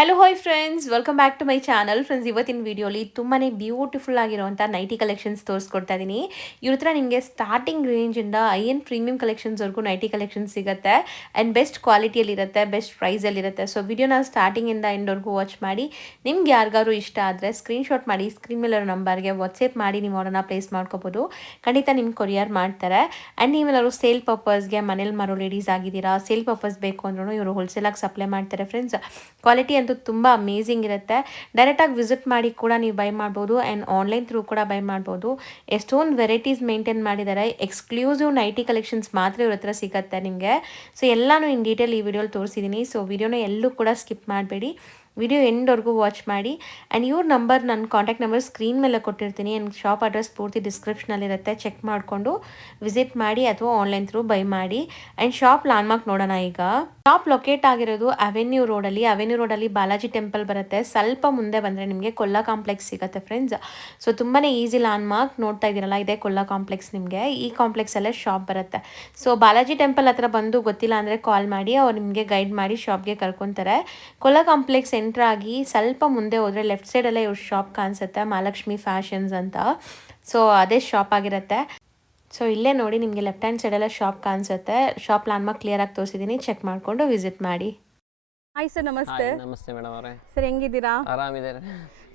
Hello hi friends, welcome back to my channel. Friends, ಇವತ್ತಿನ ವಿಡಿಯೋಲಿ ತುಂಬಾ ಬ್ಯೂಟಿಫುಲ್ ಆಗಿರುವಂಥ ನೈಟಿ ಕಲೆಕ್ಷನ್ಸ್ ತೋರಿಸ್ಕೊಡ್ತಾ ಇದ್ದೀನಿ. ಇವ್ರ ಹತ್ರ ನಿಮಗೆ ಸ್ಟಾರ್ಟಿಂಗ್ ರೇಂಜಿಂದ ಐಎನ್ ಪ್ರೀಮಿಯಂ ಕಲೆಕ್ಷನ್ಸ್ವರೆಗೂ ನೈಟಿ ಕಲೆಕ್ಷನ್ಸ್ ಸಿಗುತ್ತೆ. ಆ್ಯಂಡ್ ಬೆಸ್ಟ್ ಕ್ವಾಲಿಟಿಯಲ್ಲಿರುತ್ತೆ, ಬೆಸ್ಟ್ ಪ್ರೈಸಲ್ಲಿರುತ್ತೆ. ಸೊ ವಿಡಿಯೋನ ಸ್ಟಾರ್ಟಿಂಗಿಂದ ಎಂಡ್ವರೆಗೂ ವಾಚ್ ಮಾಡಿ. ನಿಮ್ಗೆ ಯಾರಿಗಾದ್ರು ಇಷ್ಟ ಆದರೆ ಸ್ಕ್ರೀನ್ಶಾಟ್ ಮಾಡಿ ಸ್ಕ್ರೀನ್ ಮೇಲಿರೋ ನಂಬರ್ಗೆ ವಾಟ್ಸಪ್ ಮಾಡಿ ನೀವು ಆರ್ಡರ್ನ ಪ್ಲೇಸ್ ಮಾಡ್ಕೋಬೋದು. ಖಂಡಿತ ನಿಮ್ಗೆ ಕೊರಿಯರ್ ಮಾಡ್ತಾರೆ. ಆ್ಯಂಡ್ ನೀವೆಲ್ಲರೂ ಸೇಲ್ ಪರ್ಪಸ್ಗೆ ಮನೇಲಿ ಮಾರೋ ಲೇಡೀಸ್ ಆಗಿದ್ದೀರಾ, ಸೇಲ್ ಪರ್ಪಸ್ ಬೇಕು ಅಂದ್ರೂ ಇವರು ಹೋಲ್ಸೇಲಾಗಿ ಸಪ್ಲೈ ಮಾಡ್ತಾರೆ. ಫ್ರೆಂಡ್ಸ್, ಕ್ವಾಲಿಟಿ ಅಂತೂ ತುಂಬ ಅಮೇಝಿಂಗ್ ಇರುತ್ತೆ. ಡೈರೆಕ್ಟಾಗಿ ವಿಸಿಟ್ ಮಾಡಿ ಕೂಡ ನೀವು ಬೈ ಮಾಡ್ಬೋದು. ಆ್ಯಂಡ್ ಆನ್ಲೈನ್ ಥ್ರೂ ಕೂಡ ಬೈ ಮಾಡ್ಬೋದು. ಎಷ್ಟೊಂದು ವೆರೈಟೀಸ್ ಮೇಂಟೈನ್ ಮಾಡಿದ್ದಾರೆ. ಎಕ್ಸ್ಕ್ಲೂಸಿವ್ ನೈಟಿ ಕಲೆಕ್ಷನ್ಸ್ ಮಾತ್ರ ಇವ್ರ ಹತ್ರ ಸಿಗುತ್ತೆ ನಿಮಗೆ. ಸೊ ಎಲ್ಲನೂ ಇನ್ ಡೀಟೇಲ್ ಈ ವಿಡಿಯೋಲಿ ತೋರಿಸಿದ್ದೀನಿ. ಸೊ ವಿಡಿಯೋನ ಎಲ್ಲೂ ಕೂಡ ಸ್ಕಿಪ್ ಮಾಡಬೇಡಿ, ವಿಡಿಯೋ ಎಂಡ್ವರೆಗೂ ವಾಚ್ ಮಾಡಿ. ಆ್ಯಂಡ್ ಇವ್ರ ನಂಬರ್, ನನ್ನ ಕಾಂಟ್ಯಾಕ್ಟ್ ನಂಬರ್ ಸ್ಕ್ರೀನ್ ಮೇಲೆ ಕೊಟ್ಟಿರ್ತೀನಿ. ಆ್ಯಂಡ್ ಶಾಪ್ ಅಡ್ರೆಸ್ ಪೂರ್ತಿ ಡಿಸ್ಕ್ರಿಪ್ಷನಲ್ಲಿರುತ್ತೆ, ಚೆಕ್ ಮಾಡಿಕೊಂಡು ವಿಸಿಟ್ ಮಾಡಿ ಅಥವಾ ಆನ್ಲೈನ್ ಥ್ರೂ ಬೈ ಮಾಡಿ. ಆ್ಯಂಡ್ ಶಾಪ್ ಲ್ಯಾಂಡ್ಮಾರ್ಕ್ ನೋಡೋಣ. ಈಗ ಶಾಪ್ ಲೊಕೇಟ್ ಆಗಿರೋದು ಅವೆನ್ಯೂ ರೋಡಲ್ಲಿ ಬಾಲಾಜಿ ಟೆಂಪಲ್ ಬರುತ್ತೆ. ಸ್ವಲ್ಪ ಮುಂದೆ ಬಂದರೆ ನಿಮಗೆ ಕೊಲ್ಲಾ ಕಾಂಪ್ಲೆಕ್ಸ್ ಸಿಗುತ್ತೆ ಫ್ರೆಂಡ್ಸ್. ಸೊ ತುಂಬಾ ಈಸಿ ಲ್ಯಾಂಡ್ಮಾರ್ಕ್. ನೋಡ್ತಾ ಇದ್ದೀರಲ್ಲ, ಇದೇ ಕೊಲ್ಲಾ ಕಾಂಪ್ಲೆಕ್ಸ್. ನಿಮಗೆ ಈ ಕಾಂಪ್ಲೆಕ್ಸಲ್ಲೇ ಶಾಪ್ ಬರುತ್ತೆ. ಸೊ ಬಾಲಾಜಿ ಟೆಂಪಲ್ ಹತ್ರ ಬಂದು ಗೊತ್ತಿಲ್ಲ ಅಂದರೆ ಕಾಲ್ ಮಾಡಿ, ಅವ್ರು ನಿಮಗೆ ಗೈಡ್ ಮಾಡಿ ಶಾಪ್ಗೆ ಕರ್ಕೊತಾರೆ. ಕೊಲ್ಲಾ ಕಾಂಪ್ಲೆಕ್ಸ್ ಎಂಟ್ರ್ ಆಗಿ ಸ್ವಲ್ಪ ಮುಂದೆ ಹೋದರೆ ಲೆಫ್ಟ್ ಸೈಡಲ್ಲೇ ಇವ್ರ ಶಾಪ್ ಕಾಣಿಸುತ್ತೆ, ಮಹಾಲಕ್ಷ್ಮಿ ಫ್ಯಾಷನ್ಸ್ ಅಂತ. ಸೊ ಅದೇ ಶಾಪ್ ಆಗಿರುತ್ತೆ. ಸೊ ಇಲ್ಲೇ ನೋಡಿ, ನಿಮಗೆ ಲೆಫ್ಟ್ ಹ್ಯಾಂಡ್ ಸೈಡೆಲ್ಲ ಶಾಪ್ ಕಾಣಿಸುತ್ತೆ. ಶಾಪ್ ಲ್ಯಾಂಡ್ಮಾರ್ಕ್ ಕ್ಲಿಯರಾಗಿ ತೋರಿಸಿದ್ದೀನಿ, ಚೆಕ್ ಮಾಡಿಕೊಂಡು ವಿಸಿಟ್ ಮಾಡಿ. ಹಾಯ್ ಸರ್, ನಮಸ್ತೆ. ನಮಸ್ತೆ ಮೇಡಮ್ ಅವರೇ. ಸರ್, ಹೆಂಗಿದ್ದೀರಾ? ಆರಾಮಿದ್ದಾರೆ.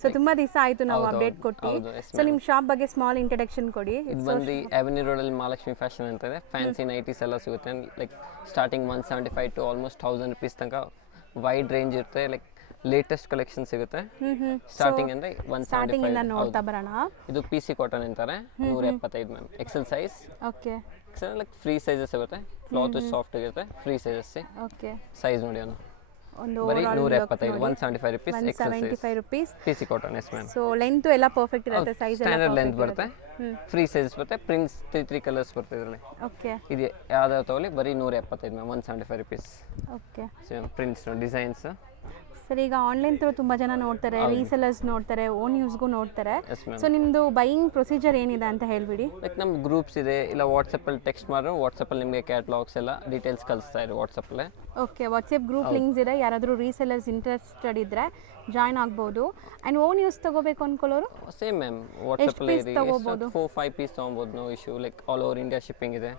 ಸೊ ತುಂಬಾ ದಿವಸ ಆಯ್ತು ನಾವು ಅಪ್ಡೇಟ್ ಕೊಟ್ಟು. ಸೊ ನಿಮ್ಮ ಶಾಪ್ ಬಗ್ಗೆ ಸ್ಮಾಲ್ ಇಂಟ್ರಡಕ್ಷನ್ ಕೊಡಿ. ಇದು ಬಂದು ಅವೆನ್ಯೂ ರೋಡಲ್ಲಿ ಮಹಾಲಕ್ಷ್ಮಿ ಫ್ಯಾಷನ್ ಅಂತ ಇದೆ. ಫ್ಯಾನ್ಸಿ ನೈಟೀಸ್ ಎಲ್ಲ ಸಿಗುತ್ತೆ. Like starting 175 to almost 1000 rupees ತನಕ ವೈಡ್ ರೇಂಜ್ ಇರುತ್ತೆ. ಲೈಕ್ ಲೇಟೆಸ್ಟ್ ಕಲೆಕ್ಷನ್ ಸಿಗುತ್ತೆ. ಸ್ಟಾರ್ಟಿಂಗ್ ಅಂದ್ರೆ 175 ನೋಡ್ತಾ ಬರೋಣ. ಇದು PC ಕಾಟನ್ ಅಂತಾರೆ. 175 ma'am. XL size. Okay. XL like free sizes ಇರುತ್ತೆ. ಕ್ಲಾತ್ ಸಾಫ್ಟ್ ಇರುತ್ತೆ, ಫ್ರೀ ಸೈಜಸ್. ಓಕೆ. ಸೈಜ್ ನೋಡಿ, ಅವನು ಒಂದು ಬರೀ 175, 175 rupees. XL size, 175 rupees. PC cotton. Yes ma'am. So length ಎಲ್ಲ ಪರ್ಫೆಕ್ಟ್ ಇರುತ್ತೆ, ಸೈಜ್ ಎಲ್ಲ ಸ್ಟ್ಯಾಂಡರ್ಡ್ ಲೆಂತ್ ಬರುತ್ತೆ. ಫ್ರೀ ಸೈಜಸ್ ಬರುತ್ತೆ. ಪ್ರಿಂಟ್ಸ್ 3 ಕಲರ್ಸ್ ಬರುತ್ತೆ ಇದರಲ್ಲಿ. ಓಕೆ. ಇದು ಯಾವ್ದಾದ್ರು ತಗೊಳ್ಳಿ, ಬರೀ 175 ma'am. 175 rupees. Okay. Prints designs. Sir, ಈಗ ಆನ್ಲೈನ್ ಥ್ರೂ ತುಂಬ ಜನ ನೋಡ್ತಾರೆ, ರೀಸೆಲರ್ಸ್ ನೋಡ್ತಾರೆ, ಓನ್ ಯೂಸ್ಗೂ ನೋಡ್ತಾರೆ. S ma'am. ಸೊ ನಿಮ್ಮದು ಬೈಯಿಂಗ್ ಪ್ರೊಸೀಜರ್ ಏನಿದೆ ಅಂತ ಹೇಳ್ಬಿಡಿ. ಲೈಕ್ ನಮ್ಮ ಗ್ರೂಪ್ಸ್ ಇದೆ, ಇಲ್ಲ ವಾಟ್ಸಪ್ಪಲ್ಲಿ ಟೆಕ್ಸ್ಟ್ ಮಾಡಿದ್ರೆ ವಾಟ್ಸಪ್ಪಲ್ಲಿ ನಿಮಗೆ ಕ್ಯಾಟ್ಲಾಗ್ಸ್ ಎಲ್ಲ ಡೀಟೇಲ್ಸ್ ಕಳಿಸ್ತಾ ಇರಿ ವಾಟ್ಸಪ್ಪಲ್ಲೇ. ಓಕೆ. ವಾಟ್ಸಪ್ ಗ್ರೂಪ್ ಲಿಂಕ್ಸ್ ಇದೆ. ಯಾರಾದರೂ ರೀಸೆಲರ್ಸ್ ಇಂಟ್ರೆಸ್ಟೆಡ್ ಇದ್ದರೆ ಜಾಯ್ನ್ ಆಗ್ಬೋದು. ಆ್ಯಂಡ್ ಓನ್ ಯೂಸ್ ತೊಗೋಬೇಕು ಅಂದ್ಕೊಳ್ಳೋರು ಸೇಮ್ ಮ್ಯಾಮ್, ವಾಟ್ಸಪ್ಪಲ್ಲಿ piece ತಗೋಬೋದು? 4-5 ಪೀಸ್ ತೊಗೊಬೋದು, no issue. Like all over India shipping ಇದೆ.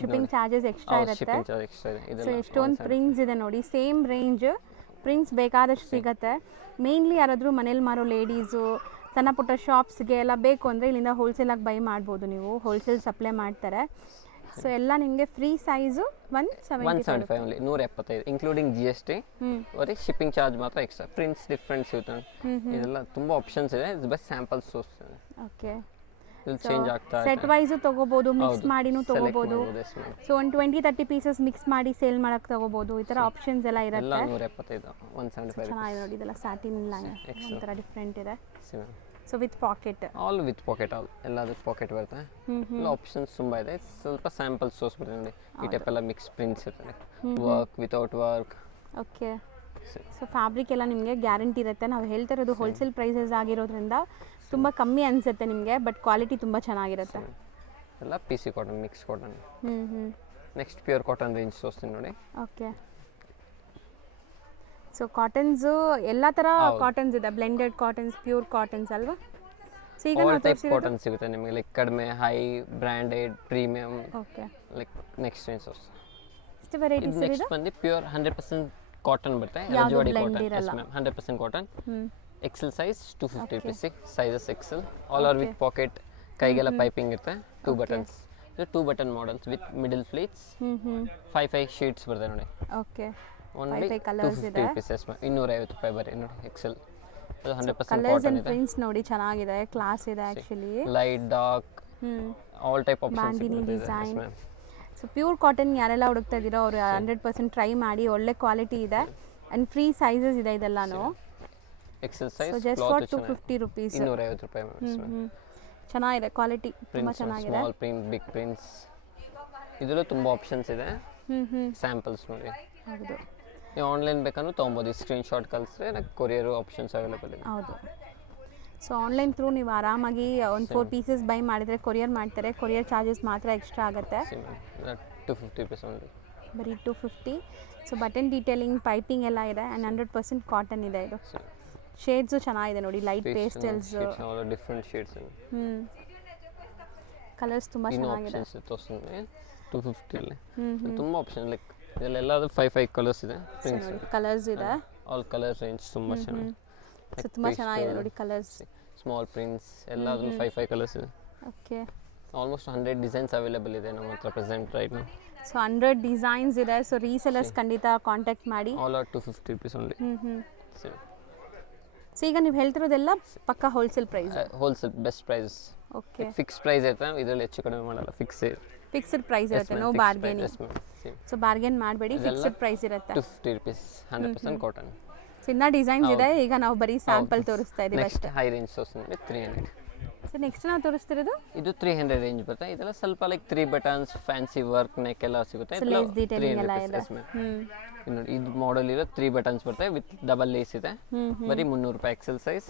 ಶಿಪ್ಪಿಂಗ್ ಚಾರ್ಜಸ್ ಎಕ್ಸ್ಟ್ರಾ ಇರುತ್ತೆ. ಶಿಪ್ಪಿಂಗ್ ಚಾರ್ಜ್ ಎಕ್ಸ್ಟ್ರಾ ಇದೆ. ಸೊ ಇದೆಲ್ಲ ಎಷ್ಟೊಂದು ಪ್ರಿಂಟ್ಸ್ ಇದೆ ನೋಡಿ, ಸೇಮ್ ರೇಂಜ್ ಪ್ರಿಂಟ್ಸ್ ಬೇಕಾದಷ್ಟು ಸಿಗುತ್ತೆ. ಮೇನ್ಲಿ ಯಾರಾದರೂ ಮನೇಲಿ ಮಾರೋ ಲೇಡೀಸು, ಸಣ್ಣ ಪುಟ್ಟ ಶಾಪ್ಸ್ಗೆ ಎಲ್ಲ ಬೇಕು ಅಂದರೆ ಇಲ್ಲಿಂದ ಹೋಲ್ಸೇಲಾಗಿ ಬೈ ಮಾಡ್ಬೋದು. ನೀವು ಹೋಲ್ಸೇಲ್ ಸಪ್ಲೈ ಮಾಡ್ತಾರೆ. ಸೊ ಎಲ್ಲ ನಿಮಗೆ free size 175 only. 175 including GST. ಬರೀ ಶಿಪ್ಪಿಂಗ್ ಚಾರ್ಜ್ ಮಾತ್ರ ಎಕ್ಸ್ಟ್ರಾ. ಪ್ರಿಂಟ್ಸ್ ಡಿಫ್ರೆಂಟ್ ಸಿಗುತ್ತೆ. ಇದೆಲ್ಲ ತುಂಬ ಆಪ್ಷನ್ಸ್ ಇದೆ. ಇದು ಬಸ್ ಸ್ಯಾಂಪಲ್ಸ್ ತೋರಿಸ್ತೀನಿ. ಓಕೆ. ಇದು ಚೇಂಜ್ ಆಗ್ತಾ ಇದೆ. ಸೆಟ್ ವೈಸು ತೊಗೋಬೋದು, ಮಿಕ್ಸ್ ಮಾಡಿನೂ ತೊಗೋಬೋದು. Yes ma'am. ಸೊ ಒಂದು 20-30 ಪೀಸಸ್ ಮಿಕ್ಸ್ ಮಾಡಿ ಸೇಲ್ ಮಾಡೋಕ್ಕೆ ತೊಗೋಬೋದು. ಈ ಥರ ಆಪ್ಷನ್ಸ್ ಎಲ್ಲ ಎಲ್ಲ ಇರುತ್ತೆ. 175, 175 ಚೆನ್ನಾಗಿದೆ ನೋಡಿ, ಇದೆಲ್ಲ ಸ್ಯಾಟಿನ್ ಲೈನ್ ಒಂಥರ ಡಿಫ್ರೆಂಟ್ ಇದೆ. rupees. So with pocket. All with pocket, all ಎಲ್ಲದಕ್ಕೆ ಪಾಕೆಟ್ ಬರುತ್ತೆ. ಎಲ್ಲ ಆಪ್ಷನ್ಸ್ ತುಂಬ ಇದೆ. ಸ್ವಲ್ಪ ಸ್ಯಾಂಪಲ್ಸ್ ತೋರಿಸ್ಬಿಡ್ತೀನಿ ನೋಡಿ. ಈ ಟೈಪ್ ಎಲ್ಲ ಮಿಕ್ಸ್ ಪ್ರಿಂಟ್ಸ್ ಇರ್ತದೆ. Work, without work. Okay. So fabric ಎಲ್ಲ ನಿಮಗೆ ಗ್ಯಾರಂಟಿ ಇರುತ್ತೆ. ನಾವು ಹೇಳ್ತಾ ಇರೋದು ಹೋಲ್ಸೇಲ್ ಪ್ರೈಸಸ್ ಆಗಿರೋದ್ರಿಂದ ತುಂಬ ಕಮ್ಮಿ ಅನಿಸುತ್ತೆ ನಿಮಗೆ, ಬಟ್ ಕ್ವಾಲಿಟಿ ತುಂಬ ಚೆನ್ನಾಗಿರುತ್ತೆ. ಎಲ್ಲ PC ಕಾಟನ್, ಮಿಕ್ಸ್ ಕಾಟನ್. ಹ್ಞೂ. ನೆಕ್ಸ್ಟ್ ಪ್ಯೂರ್ ಕಾಟನ್ ರೇಂಜ್ ತೋರಿಸ್ತೀನಿ ನೋಡಿ. ಓಕೆ. ಸೊ ಕಾಟನ್ಸು ಎಲ್ಲ ಥರ ಕಾಟನ್ಸ್ ಇದೆ, ಬ್ಲೆಂಡೆಡ್ ಕಾಟನ್ಸ್, ಪ್ಯೂರ್ ಕಾಟನ್ಸ್ ಅಲ್ವಾ? ಸೊ ಈಗ ಆಲ್ ಟೈಪ್ ಕಾಟನ್ ಸಿಗುತ್ತೆ ನಿಮಗೆ. ಲೈಕ್ ಕಡಿಮೆ, high, branded, premium. Okay. Like next range ತೋರಿಸ್ತೀನಿ. ಎಷ್ಟು ವೆರೈಟೀಸ್ ಇದೆ? ನೆಕ್ಸ್ಟ್ ಬಂದು ಪ್ಯೂರ್ 100% ಕಾಟನ್ ಬರುತ್ತೆ. ರಜವಾಡಿ cotton. Yes ma'am, 100% cotton. XL size 250 rupees. Sizes XL. All are with pocket. ಕೈಗೆಲ್ಲ ಪೈಪಿಂಗ್ ಇರುತ್ತೆ. 2 buttons. ಇದು 2 button models with middle pleats. 5 sheets ಬರುತ್ತೆ ನೋಡಿ. Okay. Only 250 rupees. Yes ma'am. 250 ರೂಪಾಯಿ ಬರೀ ನೋಡಿ. ಎಕ್ಸೆಲ್. ಅದು 100% ಕಲರ್ಸ್ ಕಾಟನ್ ಅಂಡ್ ಇದೆ. ಪ್ರಿಂಟ್ಸ್ ನೋಡಿ, ಚೆನ್ನಾಗಿದೆ, ಕ್ಲಾಸ್ ಇದೆ actually. Light, dark, all type options bandhani ಇದೆ. ಡಿಸೈನ್. ಸೊ ಪ್ಯೂರ್ ಕಾಟನ್ ಯಾರೆಲ್ಲ ಹುಡುಕ್ತಾ ಇದ್ದೀರೋ ಅವರು 100% ಟ್ರೈ ಮಾಡಿ. ಒಳ್ಳೆ ಕ್ವಾಲಿಟಿ ಇದೆ ಆ್ಯಂಡ್ ಫ್ರೀ ಸೈಜಸ್ ಇದೆ ಇದೆಲ್ಲಾನು. XL size. So just for 250 rupees. 250 ರೂಪಾಯಿ ಮ್ಯಾಮ್. ಚೆನ್ನಾಗಿದೆ ಕ್ವಾಲಿಟಿ, ತುಂಬ ಚೆನ್ನಾಗಿದೆ. ಸ್ಮಾಲ್ ಪ್ರಿಂಟ್, ಬಿಗ್ ಪ್ರಿಂಟ್ಸ್, ಇದರಲ್ಲೂ ತುಂಬ ಆಪ್ಷನ್ಸ್ ಇದೆ. ಸ್ಯಾಂಪಲ್ಸ್ ನೋಡಿ. ಹೌದು. ನೀವು ಆನ್ಲೈನ್ ಬೇಕಂದ್ರೆ ತೊಗೊಬೋದು. ಸ್ಕ್ರೀನ್ಶಾಟ್ ಕಳಿಸಿದ್ರೆ ನನಗೆ ಕೊರಿಯರ್ ಆಪ್ಷನ್ಸ್ ಅವೈಲೇಬಲ್ ಇದೆ. ಹೌದು. ಸೊ ಆನ್ಲೈನ್ ಥ್ರೂ ನೀವು ಆರಾಮಾಗಿ ಒಂದು 4 ಪೀಸಸ್ ಬೈ ಮಾಡಿದರೆ ಕೊರಿಯರ್ ಮಾಡ್ತಾರೆ. ಕೊರಿಯರ್ ಚಾರ್ಜಸ್ ಮಾತ್ರ ಎಕ್ಸ್ಟ್ರಾ ಆಗುತ್ತೆ. 250 rupees ಓನ್ಲಿ. ಬರೀ 250. ಸೊ ಬಟನ್ ಡೀಟೇಲಿಂಗ್ ಪೈಪಿಂಗ್ ಎಲ್ಲ ಇದೆ ಆ್ಯಂಡ್ 100% ಕಾಟನ್ ಇದೆ ಇದು. ಶೇಡ್ಸು ಚೆನ್ನಾಗಿದೆ ನೋಡಿ, light pastels, different shades. Colours ತುಂಬ ಚೆನ್ನಾಗಿದೆ. 250 ಅಲ್ಲಿ ತುಂಬ ಆಪ್ಷನ್ ಲೈಕ್ ಇದೆಲ್ಲದು 5 ಕಲರ್ಸ್ ಇದೆ. ಕಲರ್ಸ್ ಇದೆ, ಆಲ್ ಕಲರ್ಸ್ ರೇಂಜ್ ತುಂಬ ಚೆನ್ನಾಗಿದೆ. ಸೊ ತುಂಬ ಚೆನ್ನಾಗಿದೆ ನೋಡಿ ಕಲರ್ಸ್. ಸ್ಮಾಲ್ ಪ್ರಿಂಟ್ಸ್ ಎಲ್ಲದೂ 5 ಕಲರ್ಸ್ ಇದೆ. ಓಕೆ, ಆಲ್ಮೋಸ್ಟ್ 100 ಡಿಸೈನ್ಸ್ ಅವೈಲೇಬಲ್ ಇದೆ ನಮ್ಮ ಹತ್ರ present right now. So 100 designs ಇದೆ. ಸೊ ರೀಸೆಲರ್ಸ್ ಖಂಡಿತ ಕಾಂಟ್ಯಾಕ್ಟ್ ಮಾಡಿ. All are 250 rupees only. So ಈಗ ನೀವು ಹೇಳ್ತಿರೋದೆಲ್ಲ ಪಕ್ಕ wholesale price? Wholesale best price. Okay, fix price ಇರುತ್ತೆ, ಇದರಲ್ಲಿ ಹೆಚ್ಚು ಕಡಿಮೆ ಮಾಡಲ್ಲ. ಫಿಕ್ಸ್ಡ್ ಪ್ರೈಸ್ ಇರುತ್ತೆ, ನೋ ಬಾರ್ಗೇನಿಂಗ್. ಸೊ ಬಾರ್ಗೇನ್ ಮಾಡಬೇಡಿ, ಫಿಕ್ಸ್ಡ್ ಪ್ರೈಸ್ ಇರುತ್ತೆ. 250 rupees, 100% ಕಾಟನ್. ಸೊ ಇನ್ನೂ ಡಿಸೈನ್ಸ್ ಇದೆ, ಈಗ ನಾವು ಬರೀ ಸ್ಯಾಂಪಲ್ ತೋರಿಸ್ತಾ ಇದ್ದೀವಿ ನೆಕ್ಸ್ಟ್ ಅಷ್ಟೇ. ಹೈ ರೇಂಜ್ ತೋರಿಸ್ತೀನಿ 300. ಸೊ ನೆಕ್ಸ್ಟ್ ನಾವು ತೋರಿಸ್ತಿರೋದು ಇದು 300 ರೇಂಜ್ ಬರುತ್ತೆ. ಇದೆಲ್ಲ ಸ್ವಲ್ಪ like 3 buttons, fancy work, neck ಎಲ್ಲ ಸಿಗುತ್ತೆ. ಲೇಸ್ ಡೀಟೇಲಿಂಗ್ ಎಲ್ಲ ಇದೆ. ನೋಡಿ ಇದು ಮಾಡೆಲ್ ಇರೋ 3 ಬಟನ್ಸ್ ಬರುತ್ತೆ ವಿತ್ ಡಬಲ್ ಲೇಸ್ ಇದೆ. ಬರೀ 300 ರೂಪಾಯಿ ಎಕ್ಸೆಲ್ ಸೈಜ್.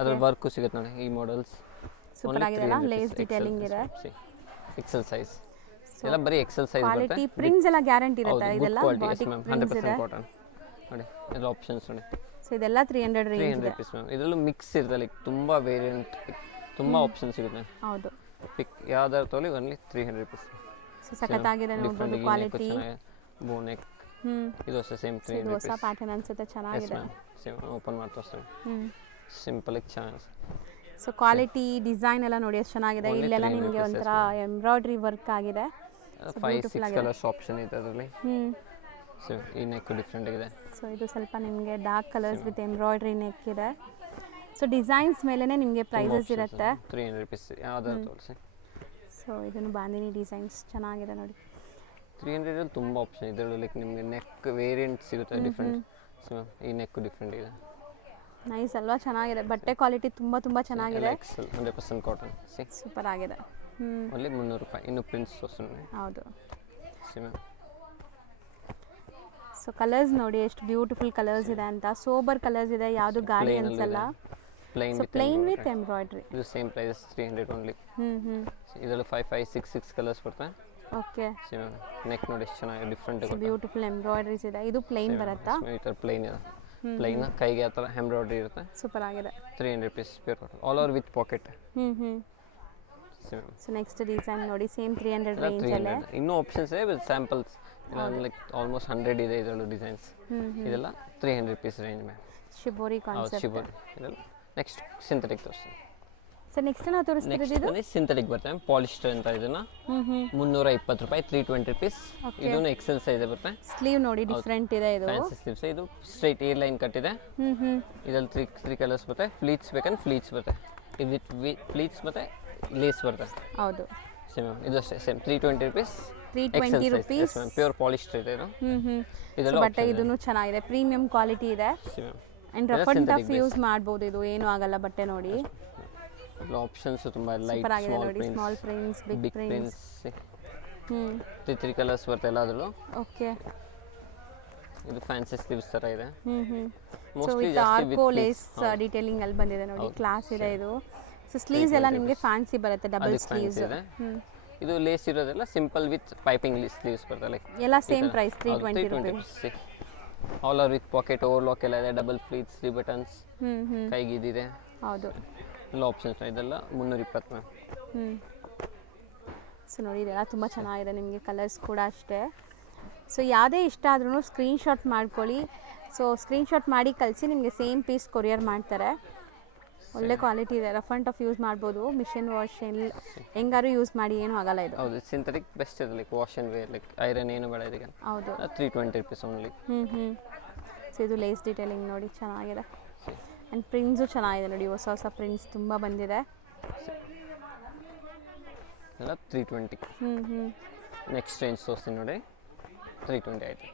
ಅದ್ರ ವರ್ಕು ಸಿಗುತ್ತೆ ನೋಡಿ ಈ ಮಾಡೆಲ್ಸ್. ಸೂಪರ್ ಆಗಿದೆಲ್ಲ, ಲೇಸ್ ಡೀಟೇಲಿಂಗ್ ಇದೆ. ಎಕ್ಸೆಲ್ ಸೈಜ್ ಎಲ್ಲ ಬರೀ ಎಕ್ಸೆಲ್ ಸೈಜ್ ಬರುತ್ತೆ. ಕ್ವಾಲಿಟಿ ಪ್ರಿಂಟ್ಸ್ ಎಲ್ಲ ಗ್ಯಾರಂಟಿ ಇರುತ್ತೆ ಇದೆಲ್ಲ. Quality 100% cotton. ನೋಡಿ ಎಲ್ಲ ಆಪ್ಷನ್ಸ್ ನೋಡಿ. ಸೊ ಇದೆಲ್ಲ 300 ರೇಂಜ್ 300 rupees ಮ್ಯಾಮ್. ಇದರಲ್ಲೂ ಮಿಕ್ಸ್ ಇರುತ್ತೆ, ಲೈಕ್ ತುಂಬಾ ವೇರಿಯಂಟ್, ತುಂಬಾ ಆಪ್ಷನ್ ಸಿಗುತ್ತೆ. ಹೌದು, ಪಿಕ್ ಯಾವ್ದಾದ್ರು ತೊಗೊಳ್ಳಿ ಓನ್ಲಿ 300 rupees. ಸೊ ಸಖತ್ತಾಗಿದೆ ನೋಡ್ಬೋದು ಕ್ವಾಲಿಟಿ. ಬೋ ನೆಕ್ ಇದು ಅಷ್ಟೇ ಸೇಮ್ 300 ಇದು ಹೊಸ rupees. ಪ್ಯಾಟರ್ನ್ ಅನ್ಸುತ್ತೆ, ಚೆನ್ನಾಗಿದೆ. ಸೇಮ್ ಓಪನ್ ಮಾಡಿ ತೋರಿಸ್ತೀನಿ. ಸಿಂಪಲ್ ಆಗಿ ಚೆನ್ನಾಗಿದೆ. ಸೊ ಕ್ವಾಲಿಟಿ ಡಿಸೈನ್ ಎಲ್ಲ ನೋಡಿ ಎಷ್ಟು ಚೆನ್ನಾಗಿದೆ. ಇಲ್ಲೆಲ್ಲ ನಿಮಗೆ ಒಂಥರ ಎಂಬ್ರಾಯ್ಡ್ರಿ ವರ್ಕ್ ಆಗಿದೆ. 5-6 ಕಲರ್ಸ್ ಆಪ್ಷನ್ ಇದೆ ಅದರಲ್ಲಿ. ಸೊ ಈ ನೆಕ್ ಡಿಫ್ರೆಂಟ್ ಆಗಿದೆ. ಸೊ ಇದು ಸ್ವಲ್ಪ ನಿಮಗೆ dark colours with embroidery neck ಇದೆ. ಸೊ ಡಿಸೈನ್ಸ್ ಮೇಲೇ ನಿಮಗೆ ಪ್ರೈಸಸ್ ಇರುತ್ತೆ. 300 rupees ಯಾವ್ದಾದ್ರು ತೋರಿಸಿ. ಸೊ ಇದನ್ನು ಬಾಂದಿನಿ ಡಿಸೈನ್ಸ್ ಚೆನ್ನಾಗಿದೆ ನೋಡಿ. 300 ಅಲ್ಲಿ ತುಂಬ ಆಪ್ಷನ್ ಇದೆ. ಲೈಕ್ ನಿಮಗೆ ನೆಕ್ ವೇರಿಯಂಟ್ ಸಿಗುತ್ತೆ ಡಿಫ್ರೆಂಟ್. ಸೊ ಈ ನೆಕ್ ಡಿಫ್ರೆಂಟ್ ಇದೆ. ನೈಸ್ ಅಲ್ವಾ, ಚೆನ್ನಾಗಿದೆ. ಬಟ್ಟೆ ಕ್ವಾಲಿಟಿ ತುಂಬ ತುಂಬ ಚೆನ್ನಾಗಿದೆ. Excel 100% cotton. ಸೂಪರ್ ಆಗಿದೆ. ಅಲ್ಲಿ 300 ರೂಪಾಯಿ. ಇನ್ನು ಪ್ರಿಂಟ್ಸ್ ತೋರಿಸ್ತೀನಿ. ಹೌದು. ಮ್ಯಾಮ್ ಸೊ ಕಲರ್ಸ್ ನೋಡಿ ಎಷ್ಟು ಬ್ಯೂಟಿಫುಲ್ ಕಲರ್ಸ್ ಇದೆ ಅಂತ. ಸೋಬರ್ ಕಲರ್ಸ್ ಇದೆ, ಯಾವುದು ಗಾಳಿ ಅನ್ಸಲ್ಲ. Plain with embroidery. ಇದು ಸೇಮ್ ಪ್ರೈಸ್ 300 ಓನ್ಲಿ. ಇದರಲ್ಲಿ 5-6 ಕಲರ್ಸ್ ಬರ್ತವೆ. ಓಕೆ, ನೆಕ್ ನೋಡಿ ಎಷ್ಟು ಚೆನ್ನಾಗಿದೆ, ಡಿಫ್ರೆಂಟ್ ಇದೆ. ಬ್ಯೂಟಿಫುಲ್ ಎಂಬ್ರಾಯ್ಡ್ರೀಸ್ ಇದೆ. ಇದು ಪ್ಲೈನ್ ಬರುತ್ತಾ? ಈ ಥರ ಪ್ಲೈನ್ ಇದೆ. ಪ್ಲೈನ್ ಕೈಗೆ ಆ ಥರ ಎಂಬ್ರಾಯ್ಡ್ರಿ ಇರುತ್ತೆ. ಸೂಪರ್ ಆಗಿದೆ. 300 rupees pure cotton, all over with packet. So next design ನೋಡಿ, ಸೇಮ್ 300 ರೇಂಜ್ ಅಲ್ಲೇ. ಇನ್ನೂ ಆಪ್ಷನ್ಸ್ ಇದೆ ವಿತ್ ಸ್ಯಾಂಪಲ್ಸ್. ಲೈಕ್ ಆಲ್ಮೋಸ್ಟ್ 100 ಇದೆ ಇದರಲ್ಲೂ ಡಿಸೈನ್ಸ್. ಇದೆಲ್ಲ 300 rupees range ma'am. Shibori concept. Shibori. ಇದೆಲ್ಲ ನೆಕ್ಸ್ಟ್ ಸಿಂಥೆಟಿಕ್ ತೋರಿಸ್ತೀನಿ. ಸೊ ನೆಕ್ಸ್ಟ್ ನಾವು ತೋರಿಸ್ತಿರೋದು ಇದು ಸಿಂಥೆಟಿಕ್ ಬರುತ್ತೆ ಪಾಲಿಸ್ಟರ್ ಅಂತ. ಇದನ್ನ 320 ರೂಪಾಯಿ, 320 rupees. ಇದನ್ನು ಎಕ್ಸೆಲ್ ಸೈಜ್ ಬರುತ್ತೆ. ಸ್ಲೀವ್ ನೋಡಿ ಡಿಫ್ರೆಂಟ್ ಇದೆ. ಇದು ಫ್ಯಾನ್ಸಿ ಸ್ಲೀವ್ಸ್. ಇದು ಸ್ಟ್ರೈಟ್ ಏರ್ ಲೈನ್ ಕಟ್ ಇದೆ. ಇದರಲ್ಲಿ 3 ಕಲರ್ಸ್ ಬರುತ್ತೆ. ಫ್ಲೀಟ್ಸ್ ಬೇಕಂದ್ರೆ ಫ್ಲೀಟ್ಸ್ ಬರುತ್ತೆ. ಇದು ಫ್ಲೀಟ್ಸ್ ಮತ್ತೆ ಲೇಸ್ ಬರುತ್ತೆ. ಹೌದು. ಸೇಮ್ ಇದು ಅಷ್ಟೇ same 320 rupees. 320 rupees. Pure polyester ಇದೆ ಇದು. ಇದೆಲ್ಲ ಬಟ್ಟೆ ಇದನ್ನು ಚೆನ್ನಾಗಿದೆ, ಪ್ರೀಮಿಯಂ ಕ್ವಾಲಿಟಿ ಇದೆ. And rough and tough use ಮಾಡಬಹುದು, ಇದು ಏನು ಆಗಲ್ಲ ಬಟ್ಟೆ ನೋಡಿ. ಆಪ್ಷನ್ಸ್ ತುಂಬಾ ಲೈಟ್, ಸೂಪರ್ ಆಗಿದೆ ನೋಡಿ. Small prints, big prints. 3 colours ಬರುತ್ತೆ ಎಲ್ಲಾದ್ರಲ್ಲೂ. ಓಕೆ, ಇದು ಫ್ಯಾನ್ಸಿ ಸ್ಲೀವ್ಸ್ ತರ ಇದೆ. ಸೊ ವಿತ್ ಆರ್ಕೋ ಲೇಸ್ ಡೀಟೇಲಿಂಗ್ ಅಲ್ಲಿ ಬಂದಿದೆ ನೋಡಿ, ಕ್ಲಾಸ್ ಇದೆ ಇದು. ಸೊ ಸ್ಲೀವ್ಸ್ ಎಲ್ಲ ನಿಮಗೆ ಫ್ಯಾನ್ಸಿ ಬರುತ್ತೆ, ಡಬಲ್ ಸ್ಲೀವ್ಸ್. ಇದು ಲೇಸ್ ಇರೋದೆಲ್ಲ ಸಿಂಪಲ್ ವಿತ್ ಪೈಪಿಂಗ್ ಸ್ಲೀವ್ಸ್ ಬರುತ್ತೆ. ಲೈಕ್ ಎಲ್ಲ same price 320 rupees. All over with pocket, overlock ಎಲ್ಲ ಇದೆ. ಡಬಲ್ ಫ್ಲೀಟ್ಸ್, 3 ಬಟನ್ಸ್, ಕೈಗೆ ಇದಿದೆ. ಹೌದು, ಎಲ್ಲ ಆಪ್ಷನ್ಸ್ ಇದೆಲ್ಲ 320 ಮ್ಯಾಮ್. ಸೊ ನೋಡಿ ಇದೆಲ್ಲ ತುಂಬ ಚೆನ್ನಾಗಿದೆ. ನಿಮಗೆ ಕಲರ್ಸ್ ಕೂಡ ಅಷ್ಟೇ. ಸೊ ಯಾವುದೇ ಇಷ್ಟ ಆದ್ರೂ ಸ್ಕ್ರೀನ್ಶಾಟ್ ಮಾಡ್ಕೊಳ್ಳಿ. ಸೊ ಸ್ಕ್ರೀನ್ಶಾಟ್ ಮಾಡಿ ಕಳಿಸಿ, ನಿಮಗೆ ಸೇಮ್ ಪೀಸ್ ಕೊರಿಯರ್ ಮಾಡ್ತಾರೆ. ಒಳ್ಳೆ ಕ್ವಾಲಿಟಿ ಇದೆ, ರಫ್ ಆ್ಯಂಡ್ ಟಫ್ ಯೂಸ್ ಮಾಡ್ಬೋದು. ಮಿಷಿನ್ ವಾಶ್ ಹೆಂಗಾರು ಯೂಸ್ ಮಾಡಿ, ಏನೂ ಆಗಲ್ಲ ಇದು. ಹೌದು, ಸಿಂಥೆಟಿಕ್ ಬೆಸ್ಟ್ ಇದೆ. Like wash and wear, like iron ಏನು ಬೇಡ ಇದಕ್ಕೆ. ಹೌದು, 320 rupees ಓನ್ಲಿ. ಸೊ ಇದು ಲೇಸ್ ಡೀಟೇಲಿಂಗ್ ನೋಡಿ ಚೆನ್ನಾಗಿದೆ. ಆ್ಯಂಡ್ ಪ್ರಿಂಟ್ಸು ಚೆನ್ನಾಗಿದೆ ನೋಡಿ, ಹೊಸ ಹೊಸ ಪ್ರಿಂಟ್ಸ್ ತುಂಬ ಬಂದಿದೆ. ಎಲ್ಲ 320. ನೆಕ್ಸ್ಟ್ ರೇಂಜ್ ತೋರಿಸ್ತೀನಿ ನೋಡಿ. 320 ಆಯಿತು.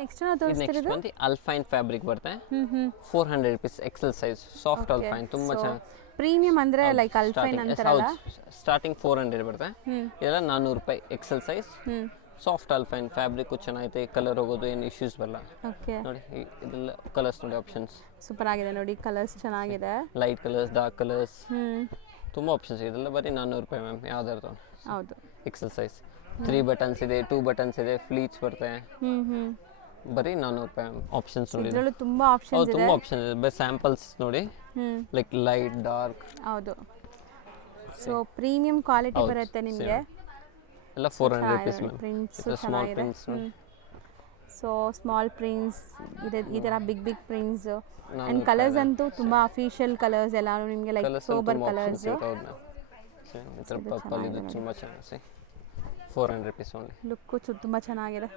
ನೆಕ್ಸ್ಟ್ ನಾವು ತೋರಿಸ್ತಿರೋದು ಬಂದು ಅಲ್ಫೈನ್ ಫ್ಯಾಬ್ರಿಕ್ ಬರುತ್ತೆ. 400 rupees XL size, soft Alpine, ತುಂಬಾ ಚೆನ್ನಾಗಿ ಪ್ರೀಮಿಯಂ ಅಂದ್ರೆ ಲೈಕ್ ಅಲ್ಫೈನ್ ಅಂತಾರಲ್ಲ. ಸ್ಟಾರ್ಟಿಂಗ್ 400 ಬರುತ್ತೆ. ಇದೆಲ್ಲ 400 ರೂಪಾಯಿ XL size. Soft Alpine fabric ಚೆನ್ನಾಗೈತೆ, ಕಲರ್ ಹೋಗೋದು ಏನು ಇಶ್ಯೂಸ್ ಬರಲ್ಲ. ಓಕೆ, ನೋಡಿ ಇದೆಲ್ಲ ಕಲರ್ಸ್ ನೋಡಿ, ಆಪ್ಷನ್ಸ್ ಸೂಪರ್ ಆಗಿದೆ ನೋಡಿ. ಕಲರ್ಸ್ ಚೆನ್ನಾಗಿದೆ, ಲೈಟ್ ಕಲರ್ಸ್, ಡಾರ್ಕ್ ಕಲರ್ಸ್, ತುಂಬ ಆಪ್ಷನ್ಸ್. ಇದೆಲ್ಲ ಬರೀ 400 ರೂಪಾಯಿ ಮ್ಯಾಮ್. ಯಾವ್ದಾದ್ರು ತಗೊಂಡು. ಹೌದು, ಎಕ್ಸೆಲ್ ಸೈಜ್. 3 ಬಟನ್ಸ್ ಇದೆ, 2 ಬಟನ್ಸ್ ಇದೆ, ಫ್ಲೀಟ್ಸ್ ಬರುತ್ತೆ. ಬರೀ 400 ರೂಪಾಯಿ ಆಪ್ಷನ್ಸ್ ನೋಡಿ. ಇದರಲ್ಲೂ ತುಂಬ ಆಪ್ಷನ್ಸ್ ಹೌದು ಇದೆ. ತುಂಬ ಆಪ್ಷನ್ ಇದೆ. ಬೈ ಸ್ಯಾಂಪಲ್ಸ್ ನೋಡಿ, ಲೈಕ್ ಲೈಟ್ ಡಾರ್ಕ್. ಹೌದು. ಸೊ ಪ್ರೀಮಿಯಂ ಕ್ವಾಲಿಟಿ ಬರುತ್ತೆ ನಿಮಗೆ. ಎಲ್ಲ 400 ರೂಪೀಸ್ ಮ್ಯಾಮ್. ಪ್ರಿಂಟ್ಸ್ ಸ್ಮಾಲ್ ಚೆನ್ನಾಗಿದೆ. ಪ್ರಿಂಟ್ಸ್ ನೋಡಿ. ಸೊ ಸ್ಮಾಲ್ ಪ್ರಿಂಟ್ಸ್ ಇದೆ, ಈ ಥರ ಬಿಗ್ ಪ್ರಿಂಟ್ಸ್ ಆ್ಯಂಡ್ ಕಲರ್ಸ್ ಅಂತೂ ತುಂಬ ಅಫಿಷಿಯಲ್ ಕಲರ್ಸ್ ಎಲ್ಲ ನಿಮಗೆ ಲೈಕ್ ಸೋಬರ್ ಕಲರ್ಸ್. ಪರ್ಪಲ್ ಇದು ತುಂಬ ಚೆನ್ನಾಗಿ 400 ರೂಪೀಸ್ ಓನ್ಲಿ. ಲುಕ್ಕು ತುಂಬ ಚೆನ್ನಾಗಿದೆ.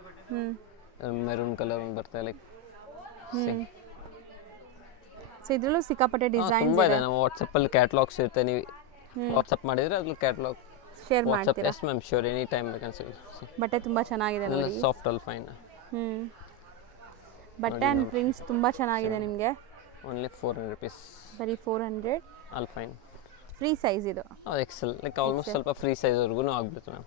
ಮೆರೂನ್ ಕಲರ್ ಒಂದು ಬರ್ತದೆ ಲೈಕ್. ಸೊ ಇದರಲ್ಲೂ ಸಿಕ್ಕಾಪಟ್ಟೆ ಡಿಸೈನ್ಸ್ ತುಂಬ ಇದೆ. ನಾವು ವಾಟ್ಸಪ್ಪಲ್ಲಿ ಕ್ಯಾಟ್ಲಾಗ್ಸ್ ಇರುತ್ತೆ, ನೀವು ವಾಟ್ಸಪ್ ಮಾಡಿದರೆ ಅದ್ರಲ್ಲಿ ಕ್ಯಾಟ್ಲಾಗ್ ಶೇರ್ ವಾಟ್ಸಪ್. ಮಾಡ್ತೀರಾ? Yes ma'am, sure, any time ಬೇಕನ್ಸಿ. ಬಟ್ಟೆ ತುಂಬ ಚೆನ್ನಾಗಿದೆ ನೋಡಿ. ಸಾಫ್ಟ್ ಅಲ್ಲಿ ಫೈನ್. ಬಟ್ಟೆ ಆ್ಯಂಡ್ ಪ್ರಿಂಟ್ಸ್ ತುಂಬ ಚೆನ್ನಾಗಿದೆ ನಿಮಗೆ. Only 400 rupees. ಬರೀ 400. ಅಲ್ಲಿ ಫೈನ್. ಫ್ರೀ ಸೈಜ್ ಇದು. ಹೌದು, ಎಕ್ಸೆಲ್ ಲೈಕ್ ಆಲ್ಮೋಸ್ಟ್ ಸ್ವಲ್ಪ ಫ್ರೀ ಸೈಜ್ವರೆಗೂ ಆಗ್ಬಿಡ್ತು ಮ್ಯಾಮ್.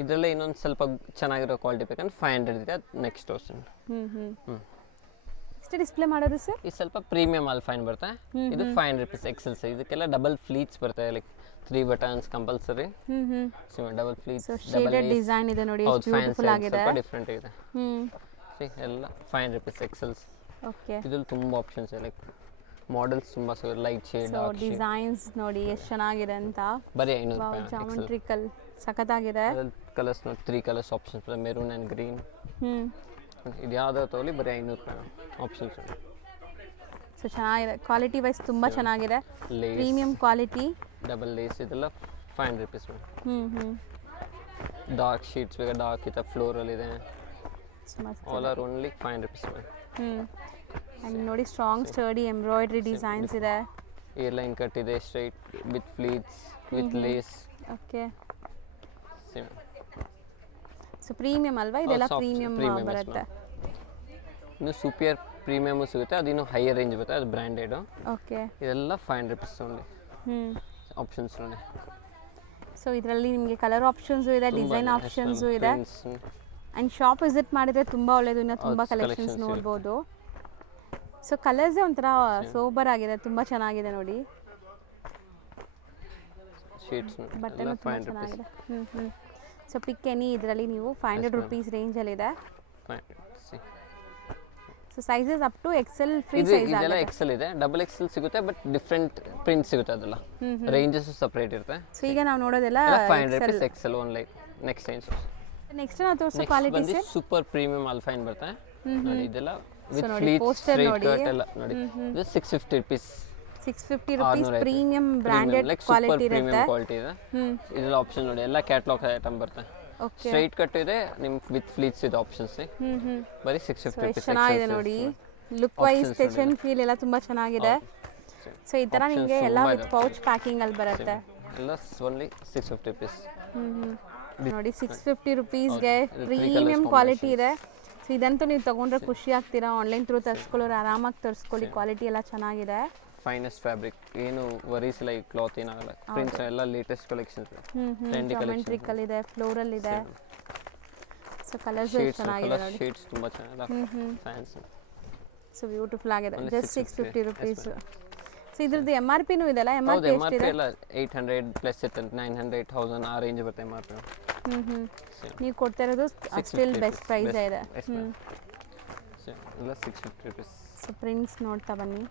ಇದರಲ್ಲೇ ಇನ್ನೊಂದು ಸ್ವಲ್ಪ ಚೆನ್ನಾಗಿರೋ ಕ್ವಾಲಿಟಿ ಬೇಕಂದ್ರೆ 500 ಇದೆ, ಅದು ನೆಕ್ಸ್ಟ್ ತೋರಿಸ್ತೀನಿ. ಎಷ್ಟು ಡಿಸ್ಪ್ಲೇ ಮಾಡೋದು ಸರ್? ಇದು ಸ್ವಲ್ಪ ಪ್ರೀಮಿಯಮ್ ಅಲ್ಲಿ ಫೈನ್ ಬರುತ್ತೆ. ಇದು 500 ರೂಪೀಸ್ ಎಕ್ಸೆಲ್ ಸೈಜ್. ಇದಕ್ಕೆಲ್ಲ ಡಬಲ್ ಫ್ಲೀಟ್ಸ್ ಬರ್ತದೆ, like 3 buttons compulsory. Double fleets, shaded design ಇದೆ ನೋಡಿ, ಎಷ್ಟು ಬ್ಯೂಟಿಫುಲ್ ಆಗಿದೆ. ಸ್ವಲ್ಪ ಡಿಫ್ರೆಂಟ್ ಇದೆ. ಎಲ್ಲ 500 ರೂಪೀಸ್ ಎಕ್ಸೆಲ್ಸ್. ಓಕೆ. ಇದ್ರಲ್ಲಿ ತುಂಬ ಆಪ್ಷನ್ಸ್ ಇದೆ, ಲೈಕ್ ಮಾಡೆಲ್ಸ್ ತುಂಬ ಸಿಗುತ್ತೆ, ಲೈಟ್ ಶೇಡ್, ಸೊ ಡಿಸೈನ್ಸ್ ನೋಡಿ ಎಷ್ಟು ಚೆನ್ನಾಗಿದೆ ಅಂತ. ಬರೀ 500 ರೂಪಾಯಿ. ಜಾಮೆಟ್ರಿಕಲ್ ಸಖತ್ತಾಗಿದೆ. ಕಲರ್ಸ್ ನೋಡಿ, 3 ಕಲರ್ಸ್ ಆಪ್ಷನ್ಸ್ ಇದೆ, ಮೆರೂನ್ ಆ್ಯಂಡ್ ಗ್ರೀನ್. ಇದು ಯಾವ್ದು ತಗೊಳ್ಳಿ, ಬರೀ 500 ರೂಪಾಯಿ ಆಪ್ಷನ್ಸ್. ಸೊ ಚೆನ್ನಾಗಿದೆ, ಕ್ವಾಲಿಟಿ ವೈಸ್ ತುಂಬ ಚೆನ್ನಾಗಿದೆ, lace, premium quality. Double lace ಇದೆಲ್ಲ 500 ರೂಪೀಸ್ ಮೇಡಮ್. ಡಾರ್ಕ್ ಶೀಟ್ಸ್ ಬೇಕಾ, ಡಾರ್ಕ್ ಇದೆ, ಫ್ಲೋರಲ್ ಇದೆ, all are only 500 rupees madam. And ನೋಡಿ ಸ್ಟ್ರಾಂಗ್ ಸ್ಟರ್ಡಿ ಎಂಬ್ರಾಯ್ಡ್ರಿ ಡಿಸೈನ್ಸ್ ಇದೆ. ಏರ್ಲೈನ್ ಕಟ್ ಇದೆ, straight with pleats with lace. Okay. So premium ಅಲ್ವಾ ಇದೆಲ್ಲ? Premium ಬರುತ್ತೆ. ಇನ್ನು ಸೂಪರ್ ಪ್ರೀಮಿಯಮ್ ಸಿಗುತ್ತೆ, ಅದು ಇನ್ನು ಹೈಯರ್ ರೇಂಜ್ ಬರುತ್ತೆ, ಅದು ಬ್ರ್ಯಾಂಡೆಡ್. ಓಕೆ. ಇದೆಲ್ಲ 500 ರೂಪೀಸ್ ಓನ್ಲಿ ಆಪ್ಷನ್ಸ್ ನೋಡಿ. ಸೊ ಇದರಲ್ಲಿ ನಿಮಗೆ ಕಲರ್ ಆಪ್ಷನ್ಸು ಇದೆ, ಡಿಸೈನ್ ಆಪ್ಷನ್ಸು ಇದೆ. ಆ್ಯಂಡ್ ಶಾಪ್ ವಿಸಿಟ್ ಮಾಡಿದರೆ ತುಂಬ ಒಳ್ಳೆಯದು, ಇನ್ನು ತುಂಬ ಕಲೆಕ್ಷನ್ಸ್ ನೋಡ್ಬೋದು. ಸೊ ಕಲರ್ಸೇ ಒಂಥರ ಸೋಬರ್ ಆಗಿದೆ, ತುಂಬ ಚೆನ್ನಾಗಿದೆ ನೋಡಿ. ಶೀಟ್ಸ್ ಬಟ್ಟೆನೂ ತುಂಬ ಚೆನ್ನಾಗಿದೆ. ಸೊ ಪಿಕ್ ಎನಿ ಇದರಲ್ಲಿ ನೀವು 500 ರೂಪೀಸ್ ರೇಂಜಲ್ಲಿದೆ. So sizes up to XL free size ಇದೆಲ್ಲ ಆಗುತ್ತೆ. ಎಕ್ಸೆಲ್ ಇದೆ, ಡಬಲ್ ಎಕ್ಸೆಲ್ ಸಿಗುತ್ತೆ, ಬಟ್ ಡಿಫ್ರೆಂಟ್ ಪ್ರಿಂಟ್ ಸಿಗುತ್ತೆ, ಅದೆಲ್ಲ ರೇಂಜಸ್ ಸಪ್ರೇಟ್ ಇರುತ್ತೆ. ಸೊ ಈಗ ನಾವು ನೋಡೋದೆಲ್ಲ 500 rupees XL only. Next range next ನಾವು ತೋರಿಸೋ ಕ್ವಾಲಿಟಿ ಬಂದು ಸೂಪರ್ ಪ್ರೀಮಿಯಂ ಅಲ್ಫೈನ್ ಬರುತ್ತೆ ನೋಡಿ. ಇದೆಲ್ಲ ವಿತ್ ನೋಡಿ, ಫ್ಲೀಟ್ಸ್, poster ಸ್ಟ್ರೈಟ್ ನೋಡಿ. ಕಟ್ ಎಲ್ಲ ನೋಡಿ. ಇದು 650 rupees. 650 rupees premium branded like quality super ಇರುತ್ತೆ. ಪ್ರೀಮಿಯಂ ಕ್ವಾಲಿಟಿ ಇದೆ. ಇದೆಲ್ಲ ಆಪ್ಷನ್ ನೋಡಿ, ಎಲ್ಲ ಕ್ಯಾಟಲಾಗ್ ಐಟಮ್ ಬರುತ್ತೆ. ಓಕೆ. ಸ್ಟ್ರೈಟ್ ಕಟ್ ಇದೆ, ನಿಮ್ ವಿತ್ ಫ್ಲೀಟ್ಸ್ ಇದೆ ಆಪ್ಷನ್ಸ್. ಬರೀ 650 ರೂಪೀಸ್. ಚೆನ್ನಾಗಿದೆ ನೋಡಿ, ಲುಕ್ ವೈಸ್ ಟೆಚನ್ ಫೀಲ್ ಎಲ್ಲ ತುಂಬ ಚೆನ್ನಾಗಿದೆ. ಸೊ ಈ ಥರ ನಿಮಗೆ ಎಲ್ಲ ವಿತ್ ಪೌಚ್ ಪ್ಯಾಕಿಂಗ್ ಅಲ್ಲಿ ಬರುತ್ತೆ. ಎಲ್ಲ ಓನ್ಲಿ 650 ರೂಪೀಸ್. ನೋಡಿ 650 ರೂಪೀಸ್ಗೆ ಪ್ರೀಮಿಯಂ ಕ್ವಾಲಿಟಿ ಇದೆ. ಸೊ ಇದಂತೂ ನೀವು ತೊಗೊಂಡ್ರೆ ಖುಷಿ ಆಗ್ತೀರಾ. ಆನ್ಲೈನ್ ಥ್ರೂ ತರಿಸ್ಕೊಳ್ಳೋರು ಆರಾಮಾಗಿ ತರಿಸ್ಕೊಳ್ಳಿ, ಕ್ವಾಲಿಟಿ ಎಲ್ಲ ಚೆನ್ನಾಗಿದೆ. ಫೈನೆಸ್ಟ್ ಫ್ಯಾಬ್ರಿಕ್, ಏನು ವರೀಸ್ ಇಲ್ಲ, ಈ ಕ್ಲಾತ್ ಏನಾಗಲ್ಲ. ಪ್ರಿಂಟ್ಸ್ ಎಲ್ಲ ಲೇಟೆಸ್ಟ್ ಕಲೆಕ್ಷನ್ಸ್, ಟ್ರೆಂಡಿ ಜಾಮೆಟ್ರಿಕಲ್ ಇದೆ, ಫ್ಲೋರಲ್ ಇದೆ. ಸೊ ಕಲರ್ಸ್ ಚೆನ್ನಾಗಿದೆ ನೋಡಿ. ಶೇಡ್ಸ್ ತುಂಬ ಚೆನ್ನಾಗಿದೆ, ಫ್ಯಾನ್ಸಿ. ಸೊ ಬ್ಯೂಟಿಫುಲ್ ಆಗಿದೆ, ಜಸ್ಟ್ 650 ರೂಪೀಸ್. ಸೊ ಇದ್ರದ್ದು MRP ನೂ ಇದೆಲ್ಲ? ಹೌದು, MRP MRP ಎಷ್ಟಿದೆ? ಎಲ್ಲ 800 ಪ್ಲಸ್ ಇರ್ತದೆ, 900, 1000 ಆ ರೇಂಜ್ ಬರುತ್ತೆ MRP. ನೀವು ಕೊಡ್ತಾ ಇರೋದು ಸ್ಟಿಲ್ ಬೆಸ್ಟ್ ಪ್ರೈಸ್ ಇದೆ. ಎಲ್ಲ 650 ರೂಪೀಸ್. ಸೊ ಪ್ರಿಂಟ್ಸ್ ನೋಡ್ತಾ ಬನ್ನಿ.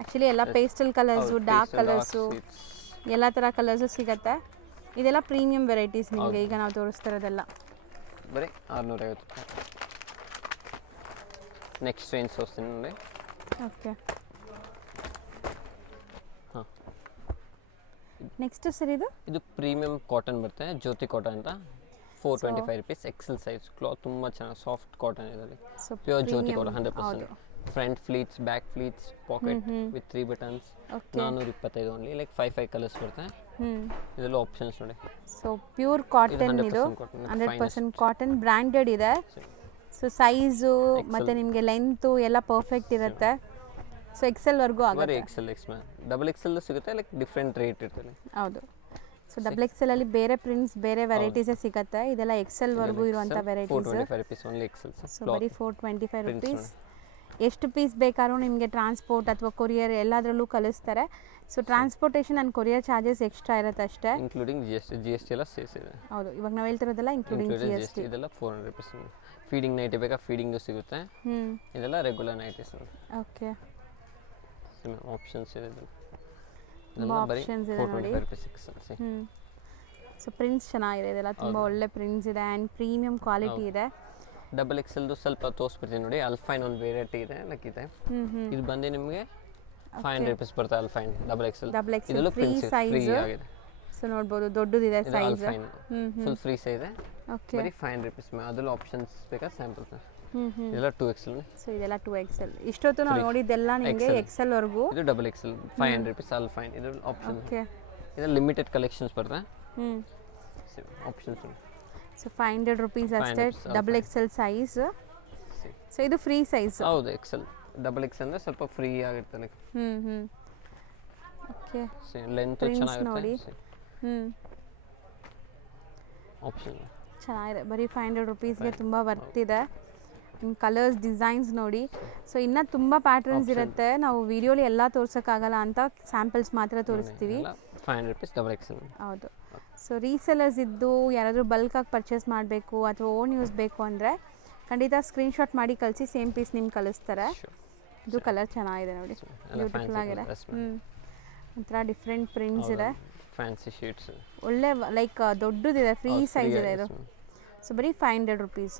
ಆ್ಯಕ್ಚುಲಿ ಎಲ್ಲ ಪೇಸ್ಟಲ್ ಕಲರ್ಸು, ಡಾರ್ಕ್ ಕಲರ್ಸು, ಎಲ್ಲ ಥರ ಕಲರ್ಸು ಸಿಗುತ್ತೆ. ಇದೆಲ್ಲ ಪ್ರೀಮಿಯಂ ವೆರೈಟೀಸ್ ನಿಮಗೆ ಈಗ ನಾವು ತೋರಿಸ್ತಾ ಇರೋದೆಲ್ಲ. ಬರೀ 650 ರೂಪಾಯಿ. ನೆಕ್ಸ್ಟ್ ರೇಂಜ್ ತೋರಿಸ್ತೀನಿ ನೋಡಿ. ಓಕೆ. ಹಾಂ, ನೆಕ್ಸ್ಟ್ ಸರ್ ಇದು ಪ್ರೀಮಿಯಂ ಕಾಟನ್ ಬರುತ್ತೆ, ಜ್ಯೋತಿ ಕಾಟನ್ ಅಂತ. 425 ರೂಪೀಸ್ ಎಕ್ಸೆಲ್ ಸೈಜ್. ಕ್ಲಾತ್ ತುಂಬ ಚೆನ್ನಾಗಿ ಸಾಫ್ಟ್ ಕಾಟನ್ ಇದರಲ್ಲಿ, pure Jyoti cotton 100%. Front pleats, back pleats, pocket with 3 buttons. 425 only, like 5 colours ಬರುತ್ತೆ. ಇದೆಲ್ಲ ಆಪ್ಷನ್ಸ್ ನೋಡಿ. ಸೊ ಪ್ಯೂರ್ ಕಾಟನ್ ಇದು, 100% ಕಾಟನ್, ಬ್ರ್ಯಾಂಡೆಡ್ ಇದೆ. ಸೊ ಸೈಜು ಮತ್ತು ನಿಮಗೆ ಲೆಂತು ಎಲ್ಲ ಪರ್ಫೆಕ್ಟ್ ಇರುತ್ತೆ. ಸೊ ಎಕ್ಸೆಲ್ವರೆಗೂ ಆಗುತ್ತೆ. ಎಕ್ಸೆಲ್ ಡಬಲ್ ಎಕ್ಸೆಲ್ ಸಿಗುತ್ತೆ, ಲೈಕ್ ಡಿಫ್ರೆಂಟ್ ರೇಟ್ ಇರ್ತದೆ. ಹೌದು. ಸೊ ಡಬಲ್ ಎಕ್ಸೆಲ್ ಅಲ್ಲಿ ಬೇರೆ ಪ್ರಿಂಟ್ಸ್, ಬೇರೆ ವೆರೈಟೀಸೇ ಸಿಗುತ್ತೆ. ಇದೆಲ್ಲ ಎಕ್ಸೆಲ್ವರೆಗೂ ಇರುವಂಥ varieties. 425 rupees only Excel. So ಬರೀ 425 ರೂಪೀಸ್. ಎಷ್ಟು ಪೀಸ್ ಬೇಕಾದ್ರೂ ನಿಮಗೆ ಟ್ರಾನ್ಸ್ಪೋರ್ಟ್ ಅಥವಾ ಕೊರಿಯರ್ ಎಲ್ಲದರಲ್ಲೂ ಕಳಿಸ್ತಾರೆ. So transportation and courier charges extra ಇರುತ್ತೆ ಅಷ್ಟೇ. ಇನ್ಕ್ಲೂಡಿಂಗ್ ಜಿ ಎಸ್ ಟಿ ಎಲ್ಲ ಸೇರಿಸಿದೆ. ಹೌದು, ಇವಾಗ ನಾವು ಹೇಳ್ತಿರೋದೆಲ್ಲ ಇನ್ಕ್ಲೂಡಿಂಗ್ ಜಿ ಎಸ್ ಟಿ. ಇದೆಲ್ಲ 400 ರುಪೀಸ್. ಫೀಡಿಂಗ್ ನೈಟಿ ಬೇಕಾ ಫೀಡಿಂಗು ಸಿಗುತ್ತೆ. ಇದೆಲ್ಲ ರೆಗ್ಯುಲರ್ ನೈಟೀಸ್ ನೋಡಿ. ಓಕೆ, ಆಪ್ಷನ್ಸ್ ಇದೆ. ಆಪ್ಷನ್ಸ್ ಇದೆ ನೋಡಿ. ಸೊ ಪ್ರಿಂಟ್ಸ್ ಚೆನ್ನಾಗಿದೆ, ಇದೆಲ್ಲ ತುಂಬ ಒಳ್ಳೆ ಪ್ರಿಂಟ್ಸ್ ಇದೆ ಆ್ಯಂಡ್ ಪ್ರೀಮಿಯಂ ಕ್ವಾಲಿಟಿ ಇದೆ. ಡಬಲ್ ಎಕ್ಸೆಲ್ದು ಸ್ವಲ್ಪ ತೋರಿಸ್ಬಿಡ್ತೀನಿ ನೋಡಿ. ಅಲ್ಫೈನ್ ಒಂದು ವೇರೈಟಿ ಇದೆ, ಲಕ್ಕಿದೆ. ಇದು ಬಂದು ನಿಮಗೆ 500 ರುಪೀಸ್ ಬರುತ್ತೆ. ಅಲ್ಫೈನ್ ಡಬಲ್ ಎಕ್ಸೆಲ್ ಇದೆಲ್ಲ ಫ್ರೀ ಫ್ರೀ ಸೈಜ್. ಆಗಿದೆ. ಸೊ ನೋಡ್ಬೋದು ದೊಡ್ಡದಿದೆ size. Alpine full free size ಇದೆ. ಓಕೆ, ಬರೀ 500 ರುಪೀಸ್. ಅದರಲ್ಲಿ ಆಪ್ಷನ್ಸ್ ಬೇಕಾ ಸ್ಯಾಂಪಲ್? ಇದೆಲ್ಲ 2XL. ಸೊ ಇದೆಲ್ಲ 2XL. ಇಷ್ಟೊತ್ತು ನಾವು ನೋಡಿದ್ದೆಲ್ಲ ನಿಮಗೆ XL ವರೆಗೂ. ಇದು ಡಬಲ್ ಎಕ್ಸೆಲ್ 500 ರುಪೀಸ್ ಅಲ್ಫೈನ್. ಇದು ಆಪ್ಷನ್. ಓಕೆ, ಇದು ಲಿಮಿಟೆಡ್ ಕಲೆಕ್ಷನ್ಸ್ ಬರುತ್ತೆ. ಆಪ್ಷನ್ಸ್. ಸೊ 500 ರುಪೀಸ್ ಅಷ್ಟೇ ಡಬಲ್ XL ಸೈಜ್. ಸೊ ಇದು ಫ್ರೀ ಸೈಜ್. ಹೌದು, ಎಕ್ಸೆಲ್ ಡಬಲ್ ಎಕ್ಸ್ ಅಂದರೆ ಸ್ವಲ್ಪ ಫ್ರೀ ಆಗಿರ್ತಾನೆ. ಓಕೆ, ಲೆಂತ್ ಚೆನ್ನಾಗಿರುತ್ತೆ. ಆಪ್ಷನ್ ಚೆನ್ನಾಗಿದೆ. ಬರೀ 500 ರುಪೀಸ್ಗೆ ತುಂಬ ವರ್ತ್ ಇದೆ. ಕಲರ್ಸ್ ಡಿಸೈನ್ಸ್ ನೋಡಿ. ಸೊ ಇನ್ನೂ ತುಂಬ ಪ್ಯಾಟರ್ನ್ಸ್ ಇರುತ್ತೆ. ನಾವು ವಿಡಿಯೋಲಿ ಎಲ್ಲ ತೋರ್ಸೋಕ್ಕಾಗಲ್ಲ ಅಂತ ಸ್ಯಾಂಪಲ್ಸ್ ಮಾತ್ರ ತೋರಿಸ್ತೀವಿ. 500 ರುಪೀಸ್ ಡಬಲ್ ಎಕ್ಸೆಲ್. ಹೌದು. ಸೊ ರೀಸೆಲರ್ಸ್ ಇದ್ದು ಯಾರಾದರೂ ಬಲ್ಕಾಗಿ ಪರ್ಚೇಸ್ ಮಾಡಬೇಕು ಅಥವಾ ಓನ್ ಯೂಸ್ ಬೇಕು ಅಂದರೆ ಖಂಡಿತ ಸ್ಕ್ರೀನ್ಶಾಟ್ ಮಾಡಿ ಕಳಿಸಿ, ಸೇಮ್ ಪೀಸ್ ನಿಮ್ಗೆ ಕಳಿಸ್ತಾರೆ. ಇದು ಕಲರ್ ಚೆನ್ನಾಗಿದೆ ನೋಡಿ, ಬ್ಯೂಟಿಫುಲ್ ಆಗಿದೆ. ಒಂಥರ ಡಿಫ್ರೆಂಟ್ ಪ್ರಿಂಟ್ಸ್ ಇದೆ, ಫ್ಯಾನ್ಸಿ ಶೀಟ್ಸ್, ಒಳ್ಳೆ ಲೈಕ್ ದೊಡ್ಡದಿದೆ, ಫ್ರೀ ಸೈಜ್ ಇದೆ ಇದು. ಸೊ ಬರೀ 500 ರುಪೀಸ್.